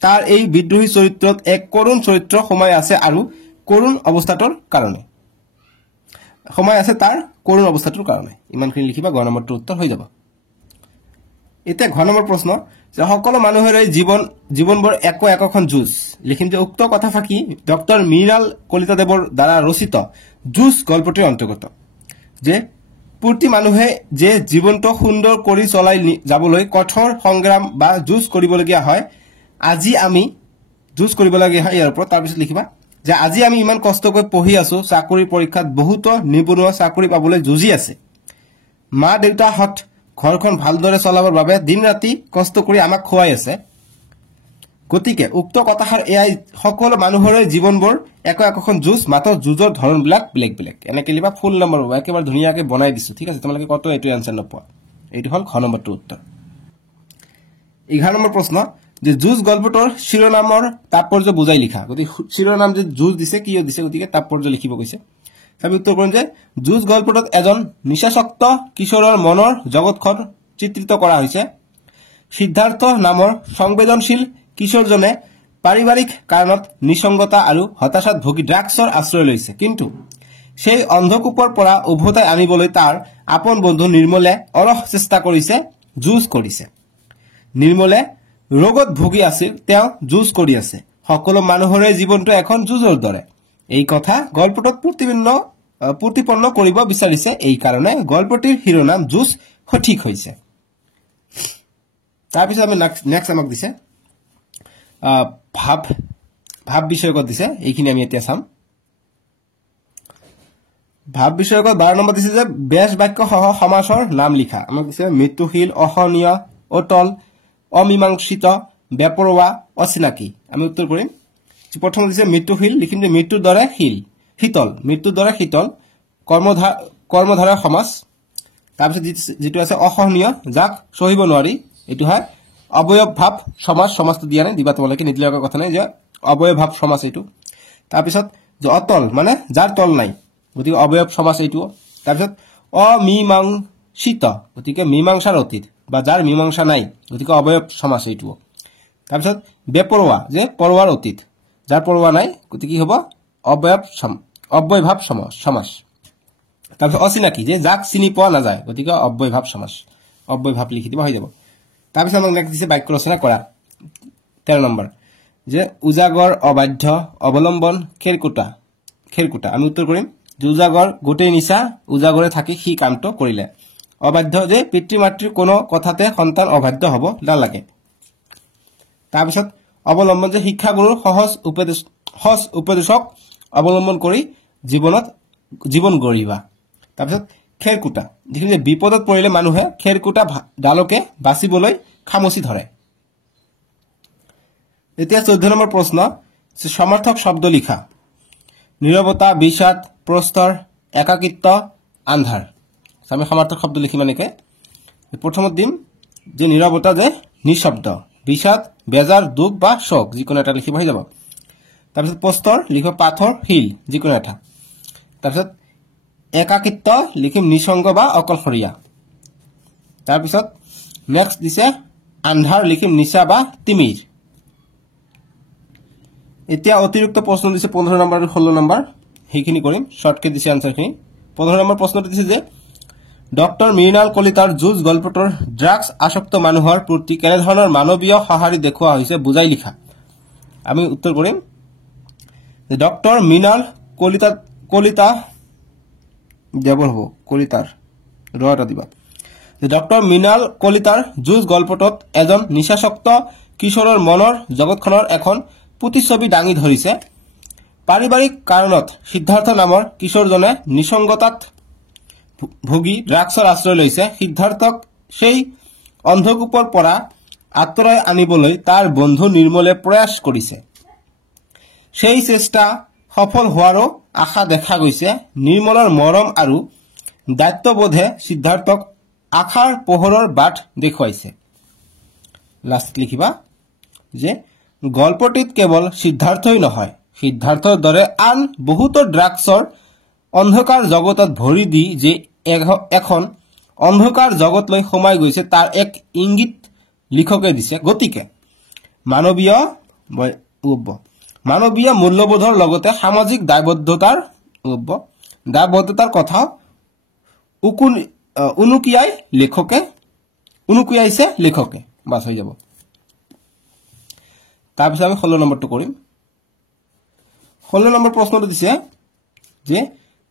তাৰ এই বিদ্ৰোহী চৰিত্ৰত এক কৰুণ চৰিত্ৰ সোমাই আছে আৰু কৰুণ অৱস্থাটোৰ কাৰণে ইমানখিনি লিখিবা গ নম্বৰটোৰ উত্তৰ হৈ যাব এতিয়া ঘ নম্বৰ প্ৰশ্ন যে সকলো মানুহৰে জীৱনবোৰ একোখন যুঁজ লিখিম যে উক্ত কথা ফাঁকি ডক্টৰ মৃণাল কলিতাদেৱৰ দ্বাৰা ৰচিত যুঁজ গল্পটিৰ অন্তৰ্গত যে প্ৰতি মানুহে যে জীৱনটো সুন্দৰ কৰি চলাই যাবলৈ কঠোৰ সংগ্ৰাম বা যুঁজ কৰিবলগীয়া হয় ইয়াৰ ওপৰত তাৰপিছত লিখিবা যে আজি আমি ইমান কষ্ট কৰি পঢ়ি আছো চাকৰি পৰীক্ষাত বহুতো নিবনুৱা চাকৰি পাবলৈ যুঁজি আছে মা দেউতাহঁত ঘৰখন ভালদৰে চলাবৰ বাবে দিন ৰাতি কষ্ট কৰি আমাক খুৱাই আছে গতিকে উক্ত কথাষাৰ এয়াই সকলো মানুহৰে জীৱনবোৰ একোখন যুঁজ মাত্ৰ যুঁজৰ ধৰণবিলাক বেলেগ বেলেগ এনেকৈ লিখা ফুল নম্বৰ হ'ব একেবাৰে ধুনীয়াকৈ বনাই দিছো ঠিক আছে তোমালোকে কত এইটো আনসাৰ নপোৱা এইটো হল ঘ নম্বৰটোৰ উত্তৰ 11 নম্বৰ প্ৰশ্ন যে যুঁজ গল্পটোৰ শিৰোনামৰ তাৎপৰ্য বুজাই লিখা গতিকে শিৰোনাম যে যুঁজ দিছে কি দিছে গতিকে তাৎপৰ্য লিখিব কৈছে আমি উত্তৰ কৰিম যে যুঁজ গল্পটোত এজন নিশাসক্ত কিশোৰৰ মনৰ জগতখন চিত্ৰিত কৰা হৈছে সিদ্ধাৰ্থ নামৰ সংবেদনশীল কিশোৰজনে পাৰিবাৰিক কাৰণত নিসংগতা আৰু হতাশাত ভুগি ড্ৰাগছৰ আশ্ৰয় লৈছে কিন্তু সেই অন্ধকূপৰ পৰা উভতাই আনিবলৈ তাৰ আপন বন্ধু নিৰ্মলে অলস চেষ্টা কৰিছে যুঁজ কৰিছে নিৰ্মলে ৰোগত ভুগি আছিল তেওঁ যুঁজ কৰি আছে সকলো মানুহৰে জীৱনটো এখন যুঁজৰ দৰে এই কথা গল্পটোত প্ৰতিপন্ন কৰিব বিচাৰিছে এই কাৰণে গল্পটিৰ শিৰোনাম যুঁজ সঠিক হৈছে তাৰপিছত আমি নেক্সট আমাক দিছে ভাব বিষয়কত দিছে এইখিনি আমি এতিয়া চাম ভাব বিষয়কত 12 নম্বৰ দিছে যে বেশ বাক্য সহ সমাসৰ নাম লিখা আমাক দিছে মৃত্যুশীল অসহনীয় অটল অমীমাংসিত বেপৰোৱা অচিনাকি আমি উত্তৰ কৰিম প্ৰথম দিছে মৃত্যুশীল লিখিম যে মৃত্যুৰ দৰে শীতল কৰ্মধাৰা সমাস তাৰপিছত যেটো আছে অসহনীয় যাক সহিব নোৱাৰি এটো হয় অবয়ব ভাব সমাসটো দিয়া নাই দিবা তোমালোকে নিদিলে কথা নাই যে অবয়ব ভাব সমাস এটো তাৰপিছত যে অতল মানে যাৰ তল নাই গতিকে অবয়ব সমাস এটো তাৰপিছত অমীমাংসিত গতিকে মীমাংসাৰ অতীত বা যাৰ মীমাংসা নাই গতিকে অবয়ব সমাস এটো তাৰপিছত বেপৰোৱা যে পৰোৱাৰ অতীত যাৰ পৰোৱা নাই গতিকে কি হ'ব অব্যয় ভাব সমাস তাৰপিছত অচিনাকি যে যাক চিনি পোৱা নাযায় গতিকে অব্যয় ভাব লিখি দিবা হৈ যাব তাৰপিছত আমাক নেক্সট দিছে বাক্য ৰচনা কৰা 13 নম্বৰ যে উজাগৰ অবাধ্য অৱলম্বন খেৰকুটা আমি উত্তৰ কৰিম যে উজাগৰ গোটেই নিশা উজাগৰে থাকি সি কামটো কৰিলে অবাধ্য যে পিতৃ মাতৃৰ কোনো কথাতে সন্তান অবাধ্য হ'ব নালাগে তাৰপিছত অৱলম্বন যে শিক্ষাগুৰুৰ সহজ উপদেশক অৱলম্বন কৰি জীৱন গঢ়িবা তাৰপিছত খেৰকুটা যিখিনি বিপদত পৰিলে মানুহে খেৰকুটা ডালকে বাচিবলৈ খামচি ধৰে এতিয়া 14 নম্বৰ প্ৰশ্ন সমৰ্থক শব্দ লিখা নীৰৱতা বিষাদ প্ৰস্তৰ একাকিত্ব আন্ধাৰ আমি সমৰ্থক শব্দ লিখিম এনেকে প্ৰথমত দিম যে নীৰৱতা যে নিশব্দ বিষাদ বেজাৰ দুখ বা শোক যিকোনো এটা লিখিব হৈ যাব তাৰপিছত প্ৰস্তৰ লিখিব পাথৰ শিল যিকোনো এটা তাৰপিছত একাকিত্ব লিখিম নিসংগ বা অকলশৰীয়া তাৰপিছত নেক্সট দিছে আন্ধাৰ লিখিম নিশা বা তিমিৰ এতিয়া অতিৰিক্ত প্ৰশ্ন দিছে 15 নম্বৰ আৰু 16 নম্বৰ সেইখিনি কৰিম শৰ্টকে দিছে আনসাৰখিনি 15 নম্বৰ প্ৰশ্নটো দিছে যে ডক্টৰ মৃণাল কলিতাৰ যুঁজ গল্পটোৰ ড্ৰাগছ আসক্ত মানুহৰ প্ৰতি কেনে ধৰণৰ মানৱীয় সঁহাৰি দেখুওৱা হৈছে বুজাই লিখা আমি উত্তৰ কৰিম যে ডক্টৰ মৃণাল কলিতা দেৱৰ হ'ব কলিতাৰ ৰটা দিবা যে ডক্টৰ মৃণাল কলিতাৰ যুঁজ গল্পটোত এজন নিশাসক্ত কিশোৰৰ মনৰ জগতখনৰ এখন প্ৰতিচ্ছবি দাঙি ধৰিছে পাৰিবাৰিক কাৰণত সিদ্ধাৰ্থ নামৰ কিশোৰজনে নিসংগতাত ভুগি ড্ৰাগছৰ আশ্ৰয় লৈছে সিদ্ধাৰ্থক সেই অন্ধকূপৰ পৰা আঁতৰাই আনিবলৈ তাৰ বন্ধু নিৰ্মলে প্ৰয়াস কৰিছে সেই চেষ্টা সফল হোৱাৰো আশা দেখা গৈছে নিৰ্মলৰ মৰম আৰু দায়িত্ববোধে সিদ্ধাৰ্থক আশাৰ পোহৰৰ বাট দেখুৱাইছে লাষ্ট লিখিবা যে গল্পটিত কেৱল সিদ্ধাৰ্থই নহয় সিদ্ধাৰ্থৰ দৰে আন বহুতো ড্ৰাগছৰ অন্ধকাৰ জগতত ভৰি দি যে এখন অন্ধকাৰ জগতলৈ সোমাই গৈছে তাৰ এক ইংগিত লিখকে দিছে। গতিকে মানৱীয় মূল্যবোধৰ লগতে সামাজিক দায়বদ্ধতাৰ কথা উনুকিয়াইছে লেখকে। বাছ হৈ যাব। তাৰপিছত আমি 16 নম্বৰটো কৰিম। 16 নম্বৰ প্ৰশ্নটো দিছে যে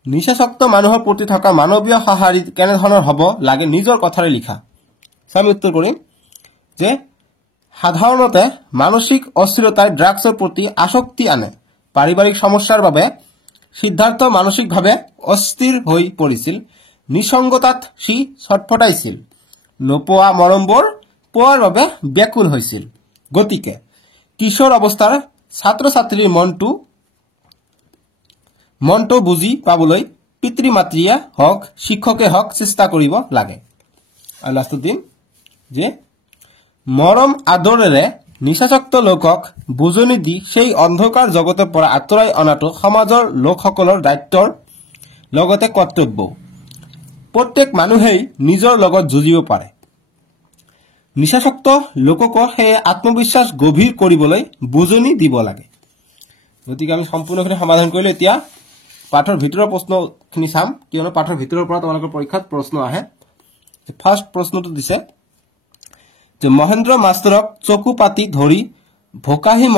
নিচাসক্ত মানুহৰ প্ৰতি থকা মানৱীয় সঁহাৰি কেনেধৰণৰ হ'ব লাগে নিজৰ কথাৰে লিখা। আমি উত্তৰ কৰিম যে সাধাৰণতে মানসিক অস্থিৰতাই ড্ৰাগছৰ প্ৰতি আসক্তি আনে। পাৰিবাৰিক সমস্যাৰ বাবে সিদ্ধাৰ্থ মানসিকভাৱে অস্থিৰ হৈ পৰিছিল। নিসংগতাত সি ছটফটাইছিল। নোপোৱা মৰমবোৰ পোৱাৰ বাবে ব্যাকুল হৈছিল। গতিকে কিশোৰ অৱস্থাৰ ছাত্ৰ ছাত্ৰীৰ মনটো বুজি পাবলৈ পিতৃ মাতৃয়ে হওক শিক্ষকে হওক চেষ্টা কৰিব লাগে। আৰু লাষ্টত দিম যে মৰম আদৰেৰে নিচাসক্ত লোকক বুজনি দি সেই অন্ধকাৰ জগতৰ পৰা আঁতৰাই অনাটো সমাজৰ লোকসকলৰ দায়িত্বৰ লগতে কৰ্তব্য। প্ৰত্যেক মানুহেই নিজৰ লগত যুঁজিব পাৰে। নিচাসক্ত লোককো সেই আত্মবিশ্বাস গভীৰ কৰিবলৈ বুজনি দিব লাগে। গতিকে আমি সম্পূৰ্ণখিনি সমাধান কৰিলো। এতিয়া পাঠৰ ভিতৰৰ প্ৰশ্নখিনি চাম, কিয়নো পাঠৰ ভিতৰৰ পৰা তোমালোকৰ পৰীক্ষাত প্ৰশ্ন আহে। ফাৰ্ষ্ট প্ৰশ্নটো দিছে যে মহেন্দ্ৰ মাষ্টৰক চকু পাতি ধৰি ভোকাহি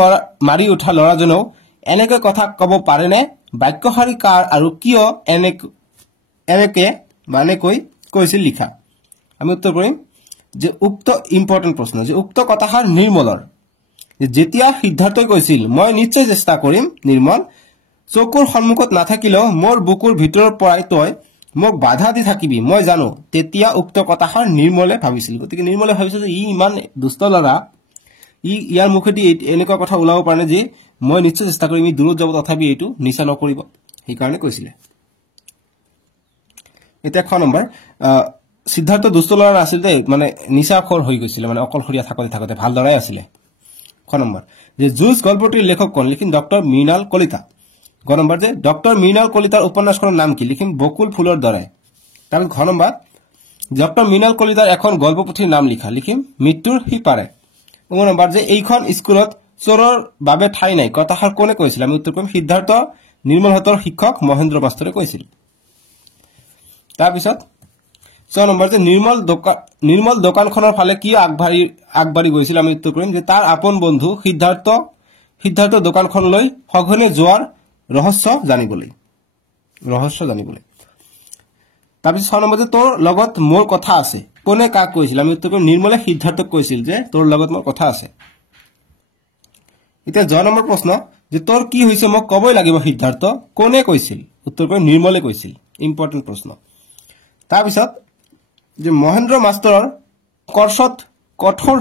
মাৰি উঠা ল'ৰাজনেও এনেকৈ কথা ক'ব পাৰেনে? বাক্যশাৰী কাৰ আৰু কিয় এনেকৈ কৈছিল লিখা। আমি উত্তৰ কৰিম যে উক্ত ইম্পৰ্টেণ্ট প্ৰশ্ন যে উক্ত কথাষাৰ নিৰ্মলৰ। যেতিয়া সিদ্ধাৰ্থই কৈছিল মই নিশ্চয় চেষ্টা কৰিম নিৰ্মল, চকুৰ সন্মুখত নাথাকিলেও মোৰ বুকুৰ ভিতৰৰ পৰাই তই মোক বাধা দি থাকিবি মই জানো, তেতিয়া উক্ত কথাষাৰ নিৰ্মলে ভাবিছিল। গতিকে নিৰ্মলে ভাবিছিল যে ই ইমান দুষ্ট ল'ৰা, ইয়াৰ মুখেদি এনেকুৱা কথা ওলাব পাৰে যে মই নিশ্চয় চেষ্টা কৰিম, ই দূৰত যাব তথাপি এইটো নিচা নকৰিব, সেইকাৰণে কৈছিলে। এতিয়া 6 নম্বৰ, সিদ্ধাৰ্থ দুষ্ট ল'ৰা নাছিল দেই, মানে নিচাখোৰ হৈ গৈছিলে, মানে অকলশৰীয়া থাকোঁতে ভাল ল'ৰাই আছিলে। 6 নম্বৰ যে যুঁজ গল্পটিৰ লেখক কোন? লিখিম ডক্টৰ মৃণাল কলিতা। 6 নম্বৰ যে ডক্টৰ মৃণাল কলিতাৰ উপন্যাসখনৰ নাম কি? লিখিম বকুল ফুলৰ দৰে। তাৰপিছত 6 নম্বৰ ডক্টৰ মৃণাল কলিতাৰ এখন গল্পপুথিৰ নাম লিখা। লিখিম মৃত্যুৰ সিপাৰে। 9 নম্বৰ যে এইখন স্কুলত চোৰৰ বাবে ঠাই নাই কথাষাৰ কোনে কৈছিল? আমি উত্তৰ কৰিম সিদ্ধাৰ্থ নিৰ্মলহঁতৰ শিক্ষক মহেন্দ্ৰ মাষ্টৰে কৈছিল। তাৰপিছত 6 নম্বৰ যে নিৰ্মল দোকানখনৰ ফালে কিয় আগবাঢ়ি গৈছিল? আমি উত্তৰ কৰিম যে তাৰ আপোন বন্ধু সিদ্ধাৰ্থ দোকানখনলৈ সঘনে যোৱাৰ ৰহস্য জানিবলৈ। তাৰপিছত 6 নম্বৰ যে তোৰ লগত মোৰ কথা আছে কোনে কাক কৈছিল? আমি উত্তৰ কৰিম নিৰ্মলে সিদ্ধাৰ্থক কৈছিল যে তোৰ লগত মোৰ কথা আছে। এতিয়া 10 নম্বৰ প্ৰশ্ন যে তোৰ কি হৈছে মোক ক'বই লাগিব সিদ্ধাৰ্থ কোনে কৈছিল? উত্তৰ কৰিম নিৰ্মলে কৈছিল। ইম্পৰ্টেণ্ট প্ৰশ্ন। তাৰপিছত যে মহেন্দ্ৰ মাষ্টৰৰ কৰ্চত কঠোৰ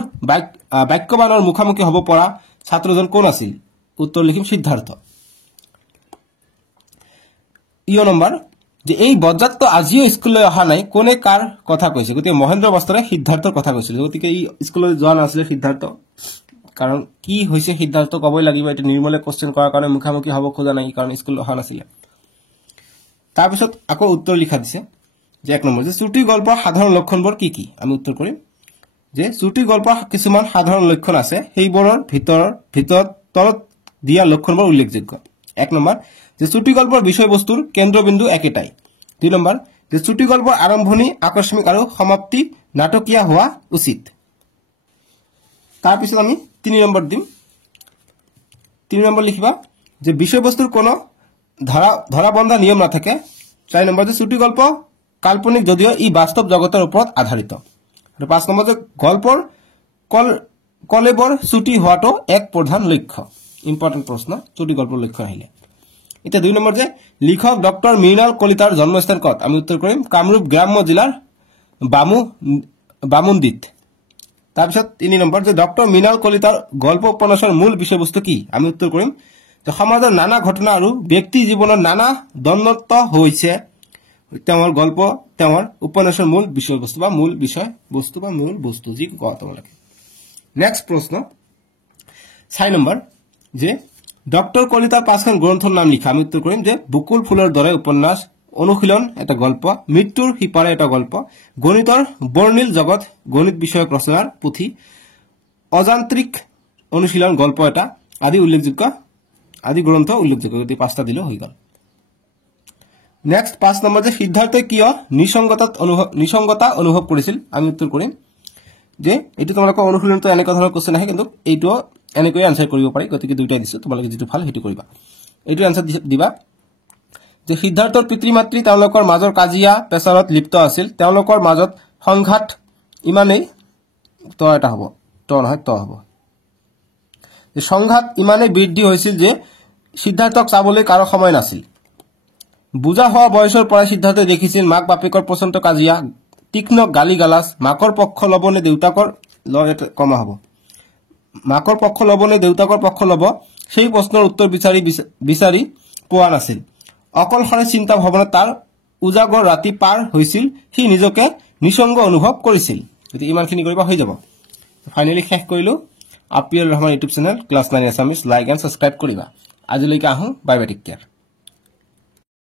বাক্যবানৰ মুখামুখি হ'ব পৰা ছাত্ৰজন কোন আছিল? উত্তৰ লিখিম সিদ্ধাৰ্থ। 9 নম্বৰ যে এই বজ্জাতটো আজিও স্কুললৈ অহা নাই কোনে কাৰ কথা কৈছে? গতিকে মহেন্দ্ৰ মাষ্টৰে সিদ্ধাৰ্থৰ কথা কৈছিল। গতিকে ই স্কুললৈ যোৱা নাছিলে সিদ্ধাৰ্থ, কাৰণ কি হৈছে সিদ্ধাৰ্থ ক'বই লাগিব। এতিয়া নিৰ্মলে কোৱেশ্চন কৰাৰ কাৰণে মুখামুখি হ'ব খোজা নাই, কাৰণ স্কুল অহা নাছিলে। তাৰপিছত আকৌ উত্তৰ লিখা দিছে যে 1 নম্বৰ যে চুটি গল্পৰ সাধাৰণ লক্ষণবোৰ কি কি? আমি উত্তৰ কৰিম যে চুটি গল্পৰ কিছুমান সাধাৰণ লক্ষণ আছে, সেইবোৰৰ ভিতৰত তলত দিয়া লক্ষণবোৰ উল্লেখযোগ্য। 1 নম্বৰ যে চুটি গল্পৰ বিষয়বস্তুৰ কেন্দ্ৰবিন্দু একেটাই। 2 নম্বৰ যে চুটি গল্পৰ আৰম্ভণি আকস্মিক আৰু সমাপ্তি নাটকীয় হোৱা উচিত। তাৰপিছত আমি 3 নম্বৰ দিম। 3 নম্বৰ লিখিবা যে বিষয়বস্তুৰ কোনো ধৰাবন্ধা নিয়ম নাথাকে। 4 নম্বৰ যে চুটি গল্প কাল্পনিক যদিও ই বাস্তৱ জগতৰ ওপৰত আধাৰিত। আৰু 5 নম্বৰ যে গল্পৰ কলেবৰ চুটি হোৱাটো এক প্ৰধান লক্ষ্য। ইম্পৰ্টেণ্ট প্ৰশ্ন চুটি গল্পৰ লক্ষ্য আহিলে। এতিয়া 2 নম্বৰ যে লিখক ডক্টৰ মৃণাল কলিতাৰ জন্মস্থান ক'ত? আমি উত্তৰ কৰিম কামৰূপ গ্ৰাম্য জিলাৰ বামুন্দিত। তাৰপিছত 3 নম্বৰ যে ডক্টৰ মৃণাল কলিতাৰ গল্প উপন্যাসৰ মূল বিষয়বস্তু কি? আমি উত্তৰ কৰিম যে সমাজৰ নানা ঘটনা আৰু ব্যক্তি জীৱনৰ নানা দ্বন্দ্ব হৈছে তেওঁৰ গল্প, তেওঁৰ উপন্যাসৰ মূল বিষয়বস্তু বা মূল বিষয়বস্তু বা মূল বস্তু যি কোৱা তোমালোকে। নেক্সট প্ৰশ্ন 4 নম্বৰ যে ডক্টৰ কলিতাৰ 5খন গ্ৰন্থৰ নাম লিখা আমি উত্তৰ কৰিম যে বুকুল ফুলৰ দৰে উপন্যাস, অনুশীলন এটা গল্প, মৃত্যুৰ সিপাৰে এটা গল্প, গণিতৰ বৰ্ণিল জগত গণিত বিষয়ক ৰচনাৰ পুথি, অযান্ত্ৰিক অনুশীলন গল্প এটা আদি গ্ৰন্থ উল্লেখযোগ্য। গতি 5টা দিলে হৈ গ'ল। নেক্সট 5 নম্বৰ যে সিদ্ধাৰ্থই কিয় নিসংগতা অনুভৱ কৰিছিল আমি উত্তৰ কৰিম যে এইটো তোমালোকৰ অনুশীলনটো এনেকুৱা ধৰণৰ কোৱেশ্চন আহে, কিন্তু এইটো এনেকৈ আনসাৰ কৰিব পাৰি। গতিকে দুইটাই দিছো, তোমালোকে যেটো ভাল হেতু কৰিবা। এইটো আনসাৰ দিবা যে সিদ্ধাৰ্থৰ পিতৃ মাতৃ তেওঁলোকৰ মাজৰ কাজিয়া পেছাৰত লিপ্ত আছিল। তেওঁলোকৰ মাজত সংঘাত ইমানেই এটা হ'ব হ'ব যে সংঘাত ইমানেই বৃদ্ধি হৈছিল যে সিদ্ধাৰ্থক চাবলৈ কাৰো সময় নাছিল। বুজা হোৱা বয়সৰ পৰা সিদ্ধাৰ্থই দেখিছিল মাক বাপেকৰ পচন্দ কাজিয়া, তীক্ষ্ণ গালি গালাজ, মাকৰ পক্ষ ল'ব নে দেউতাকৰ মাকৰ পক্ষ ল'ব নে দেউতাকৰ পক্ষ ল'ব, সেই প্ৰশ্নৰ উত্তৰ বিচাৰি পোৱা নাছিল। অকলশৰে চিন্তা ভাৱনা তাৰ উজাগৰ ৰাতি পাৰ হৈছিল। সি নিজকে নিসংগ অনুভৱ কৰিছিল। গতিকে ইমানখিনি কৰিবা হৈ যাব। ফাইনেলি শেষ কৰিলো আপিয়াৰ Rahman YouTube channel class 9 Assamese. Like and subscribe কৰিবা। আজিলৈকে আহোঁ, বাই বাই, টেক কেয়াৰ।